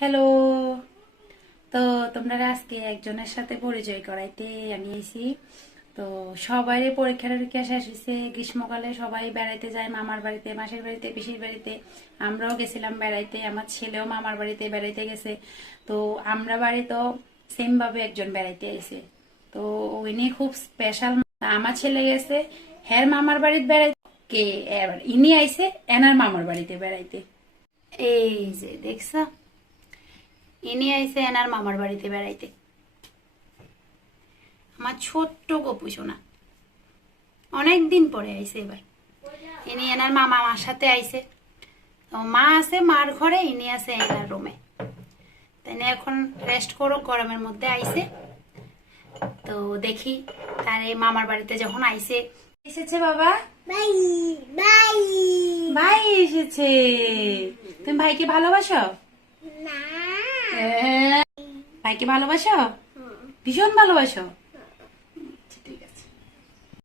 Hello তো তোমরা আজকে একজনের সাথে পরিচয় করাইতে আমি এসি তো সবারই পরীক্ষা টরীক্ষা শেষ হয়েছে গ্রীষ্মকালে সবাই বেড়াইতে যায় মামার বাড়িতে, মাসির বাড়িতে, পিসির বাড়িতে। আমরাও গেছিলাম বেড়াইতে, আমার ছেলেও মামার বাড়িতে বেড়াইতে গেছে। তো আমরা বাড়ি তো সেম ভাবে একজন বেড়াইতে এসে তো উনি খুব স্পেশাল আমার ছেলে গেছে হ্যার মামার বাড়িতে বেড়াইতে। কে? ইনি আইছে, এনার মামার বাড়িতে বেড়াইতে। এই যে, দেখছা? ইনি আইছে এনার মামার বাড়িতে বেড়াইতে। আমার ছোট্ট গপু সোনা। অনেক দিন পরে আইছে এবার। ইনি এনার মামা আমার সাথে আইসে তো মা আছে মার ঘরে ইনি আছে এনার রুমে তাই এখন রেস্ট করো গরমের মধ্যে আইসে তো দেখি তার এই মামার বাড়িতে যখন আইসে এসেছে বাবা? Bye bye. ভাই এসেছে। তুমি ভাইকে ভালোবাসো? না। ভাইকে ভালোবাসো? ভীষণ ভালোবাসো?